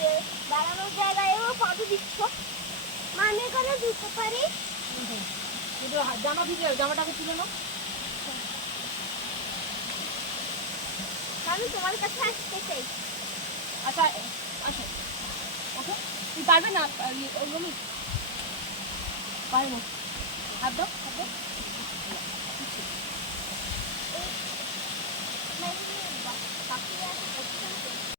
যে দাঁড়ানোর জায়গায়ও ফটো দিচ্ছ, মানে করে দিতে পারি। কিন্তু জামা ভিজে জামাটাকে তুলে নাও। আমি তোমার কাছে আসতে চাই। আচ্ছা আসো, ওকে তুই পারবে না ওগুলো পারবো। হাত দাও, হাত দাও।